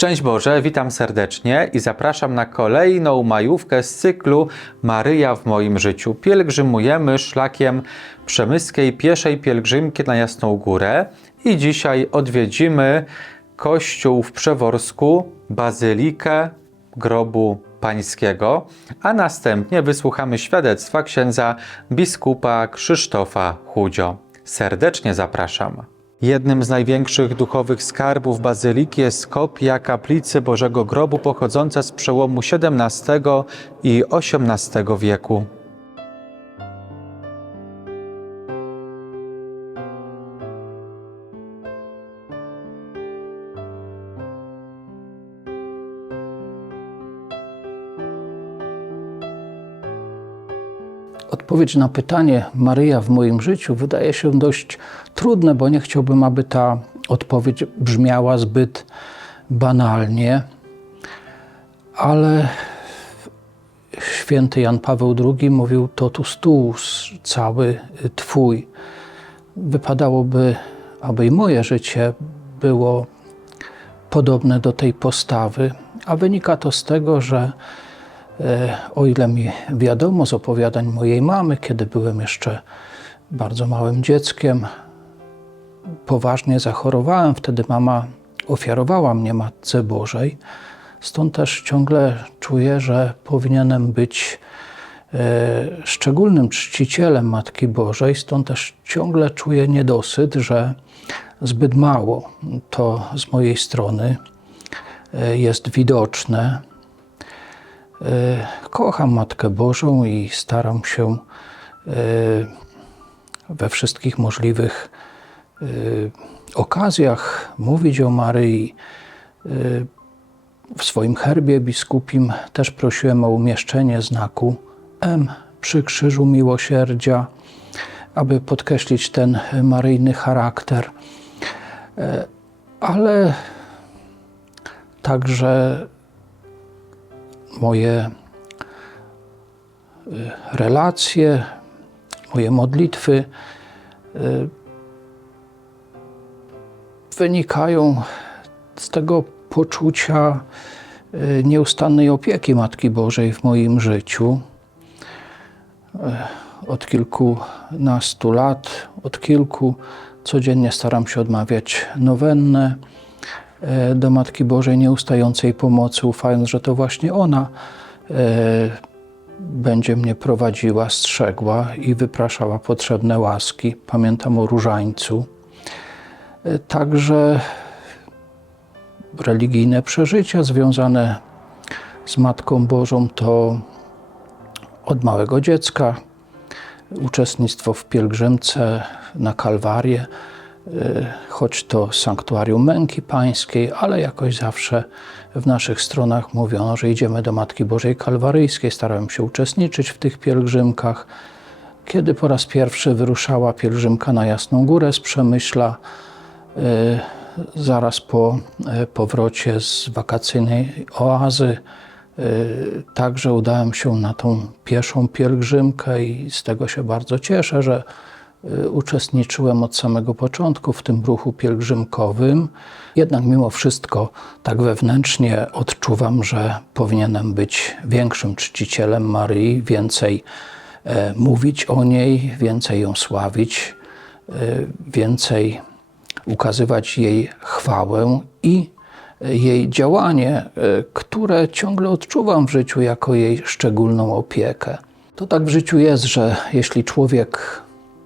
Szczęść Boże, witam serdecznie i zapraszam na kolejną majówkę z cyklu Maryja w moim życiu. Pielgrzymujemy szlakiem przemyskiej pieszej pielgrzymki na Jasną Górę i dzisiaj odwiedzimy kościół w Przeworsku, bazylikę grobu pańskiego, a następnie wysłuchamy świadectwa księdza biskupa Krzysztofa Chudzio. Serdecznie zapraszam. Jednym z największych duchowych skarbów bazyliki jest kopia kaplicy Bożego Grobu pochodząca z przełomu XVII i XVIII wieku. Odpowiedź na pytanie Maryja w moim życiu wydaje się dość trudne, bo nie chciałbym, aby ta odpowiedź brzmiała zbyt banalnie, ale święty Jan Paweł II mówił totus tuus, cały Twój. Wypadałoby, aby i moje życie było podobne do tej postawy, a wynika to z tego, że o ile mi wiadomo z opowiadań mojej mamy, kiedy byłem jeszcze bardzo małym dzieckiem, poważnie zachorowałem, wtedy mama ofiarowała mnie Matce Bożej. Stąd też ciągle czuję, że powinienem być e, szczególnym czcicielem Matki Bożej, stąd też ciągle czuję niedosyt, że zbyt mało to z mojej strony e, jest widoczne. E, Kocham Matkę Bożą i staram się e, we wszystkich możliwych e, okazjach mówić o Maryi. W swoim herbie biskupim też prosiłem o umieszczenie znaku M przy krzyżu miłosierdzia, aby podkreślić ten maryjny charakter. Ale także moje y, relacje, moje modlitwy y, wynikają z tego poczucia y, nieustannej opieki Matki Bożej w moim życiu. Od kilkunastu lat, od kilku codziennie staram się odmawiać nowennę E, do Matki Bożej nieustającej pomocy, ufając, że to właśnie ona e, będzie mnie prowadziła, strzegła i wypraszała potrzebne łaski. Pamiętam o różańcu. E, także religijne przeżycia związane z Matką Bożą to od małego dziecka uczestnictwo w pielgrzymce na Kalwarię, choć to sanktuarium męki pańskiej, ale jakoś zawsze w naszych stronach mówiono, że idziemy do Matki Bożej Kalwaryjskiej. Starałem się uczestniczyć w tych pielgrzymkach. Kiedy po raz pierwszy wyruszała pielgrzymka na Jasną Górę z Przemyśla, y, zaraz po y, powrocie z wakacyjnej oazy, także udałem się na tą pieszą pielgrzymkę i z tego się bardzo cieszę, że uczestniczyłem od samego początku w tym ruchu pielgrzymkowym. Jednak mimo wszystko tak wewnętrznie odczuwam, że powinienem być większym czcicielem Maryi, więcej e, mówić o niej, więcej ją sławić, e, więcej ukazywać jej chwałę i jej działanie, e, które ciągle odczuwam w życiu jako jej szczególną opiekę. To tak w życiu jest, że jeśli człowiek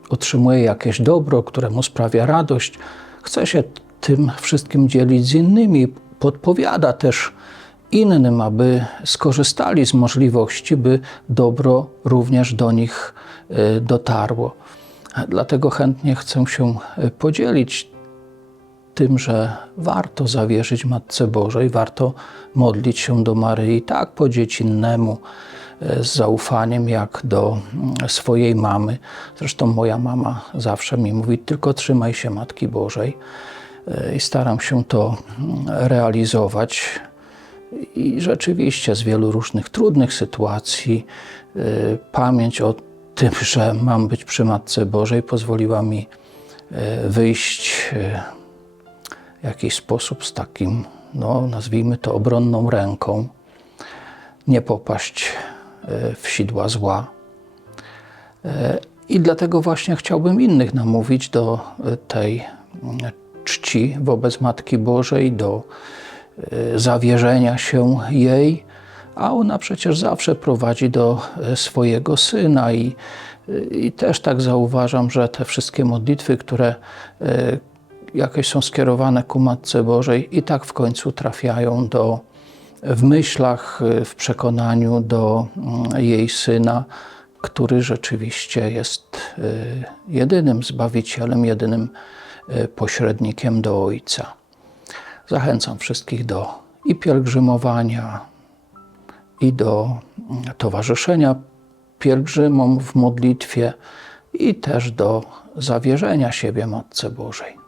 otrzymuje jakieś dobro, które mu sprawia radość, chce się tym wszystkim dzielić z innymi, podpowiada też innym, aby skorzystali z możliwości, by dobro również do nich e, dotarło. Dlatego chętnie chcę się e, podzielić tym, że warto zawierzyć Matce Bożej, warto modlić się do Maryi tak po dziecinnemu, z zaufaniem jak do mm, swojej mamy. Zresztą moja mama zawsze mi mówi: tylko trzymaj się Matki Bożej. E, I staram się to mm, realizować. I rzeczywiście z wielu różnych trudnych sytuacji e, pamięć o tym, że mam być przy Matce Bożej, pozwoliła mi e, wyjść w jakiś sposób z takim no, nazwijmy to, obronną ręką, nie popaść e, w sidła zła. E, I dlatego właśnie chciałbym innych namówić do e, tej mm, czci wobec Matki Bożej, do e, zawierzenia się jej, a ona przecież zawsze prowadzi do e, swojego syna i, i też tak zauważam, że te wszystkie modlitwy, które e, jakieś są skierowane ku Matce Bożej i tak w końcu trafiają do, w myślach, e, w przekonaniu do mm, jej syna, który rzeczywiście jest e, jedynym Zbawicielem, jedynym e, pośrednikiem do Ojca. Zachęcam wszystkich do i pielgrzymowania, i do mm, towarzyszenia pielgrzymom w modlitwie, i też do zawierzenia siebie Matce Bożej.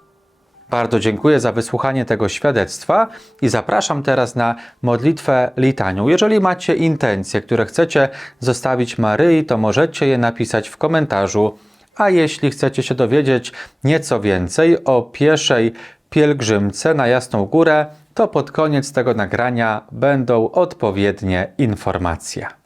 Bardzo dziękuję za wysłuchanie tego świadectwa i zapraszam teraz na modlitwę litanią. Jeżeli macie intencje, które chcecie zostawić Maryi, to możecie je napisać w komentarzu. A jeśli chcecie się dowiedzieć nieco więcej o pieszej pielgrzymce na Jasną Górę, to pod koniec tego nagrania będą odpowiednie informacje.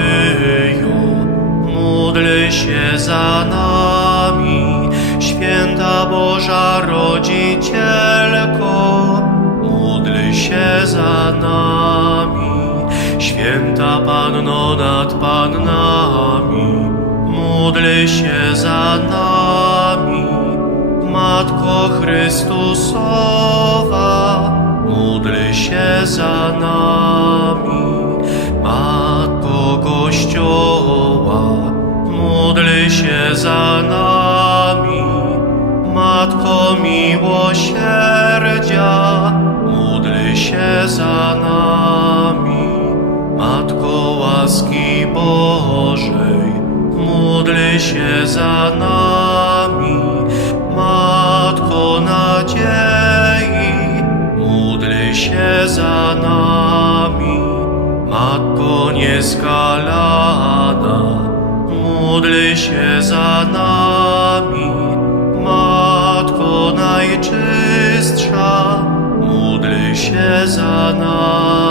módl się za nami. Święta Boża Rodzicielko, módl się za nami. Święta Panno nad Pannami, módl się za nami. Matko Chrystusowa, módl się za nami. Matko Kościoła, módl się za nami. Matko miłosierdzia, módl się za nami. Matko łaski Bożej, módl się za nami. Matko nadziei, módl się za nami. Matko nieskalana, módl się za nami. Matko najczystsza, módl się za nami.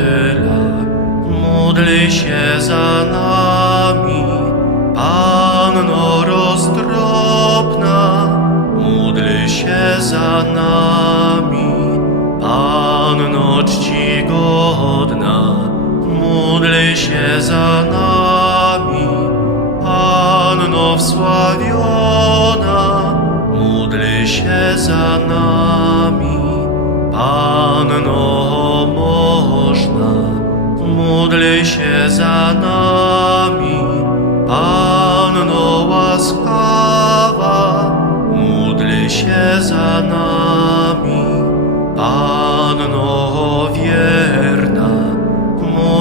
módl się za nami.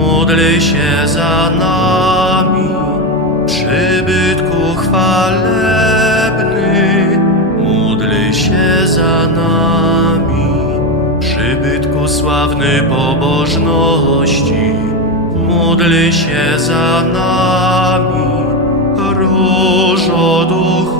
módl się za nami. Przybytku chwalebny, módl się za nami. Przybytku sławny pobożności, módl się za nami. Różo duchowna,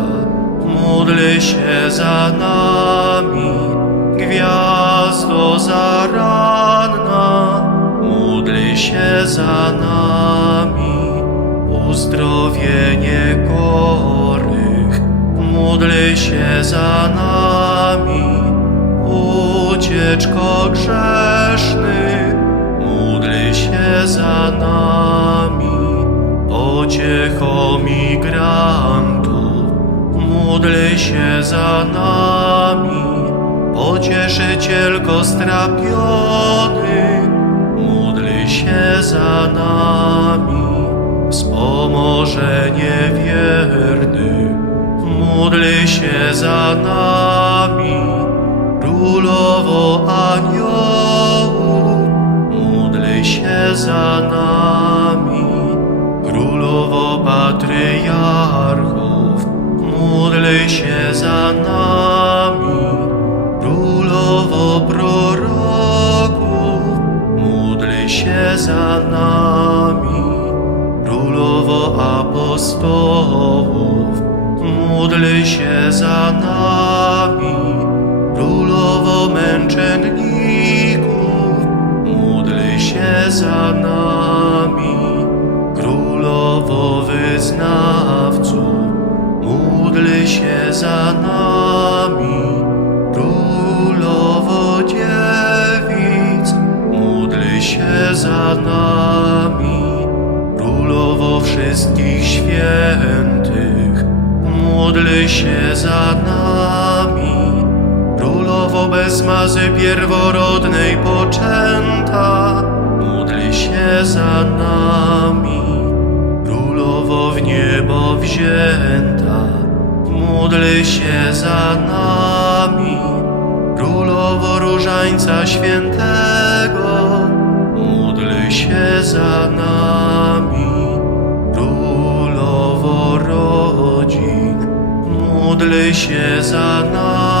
módl się za nami. Gwiazdo zaranna, módl się za nami. Uzdrowienie chorych, módl się za nami. Ucieczko grzesznych, Pocieszycielko strapionych, módl się za nami. Wspomożenie wiernych, módl się za nami. Królowo aniołów, módl się za nami. Królowo patriarchów, módl się za nami. Za nami. Królowo apostołów, módl się za nami. Królowo męczenników, módl się za nami. Pierworodnej poczęta, módl się za nami. Królowo w niebo wzięta, módl się za nami. Królowo różańca świętego, módl się za nami. Królowo rodzin, módl się za nami.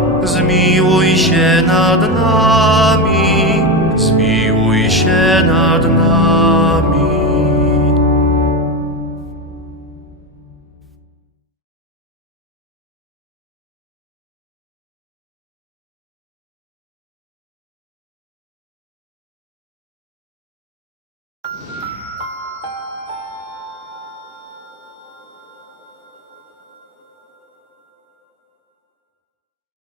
zmiłuj się nad nami, zmiłuj się nad nami.